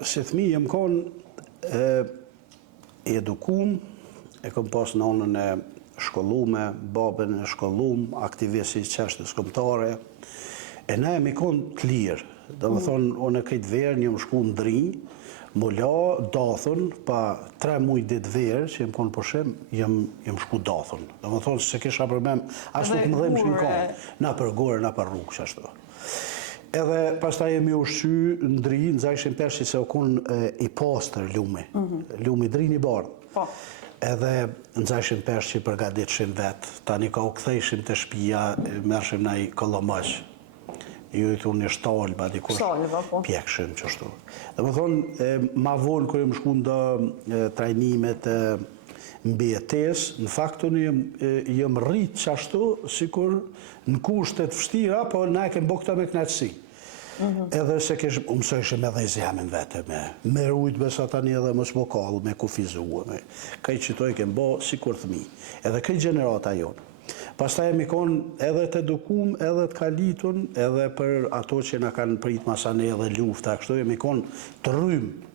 Si fëmijë jem konë edukum, e kom pas nonën e shkollume, babën e shkollum, aktivist i çështjes kombëtare, e ne jemi konë të lirë. Do më thonë, unë e këtë verë një më shku në Drinj, më la dathën, pa 3 muaj ditë verë, që jem konë përshim, jem shku dathën. Do më thonë, se kisha përbem, ashtu të më dhejmë që në konë, na për gore, na për rrugë, që ashtu. Edhe pastaj jemi ushqy në Drinj, në zajshin pershi se o konë i pastër lumi, lumi Drinj i bardhë. Edhe në zajshin pershi që përgatitshim vetë, tani ka u kthejshim të shtëpia, merrshim na i kolomaq. Ju i thunë një shtalë, ba dikush pjekshim qështu. Dhe më thonë, ma vonë kërë më shku nda trajnimet mbijetes, në faktun jem rritë qashtu, sikur në kushtet vështira, po na e kem bo këta me knaqësi. Edhe se mësojshim edhe i zemin vete, me rujtë besa tani edhe më smokallë, me kufizua, kaj që to e kem bo sikur thmi. Edhe kaj generata jonë. Pastaj jemi konë edhe të edukum, edhe të kalitun, edhe për ato që na kanë prit masane edhe lufta, kështu jemi konë të rrymë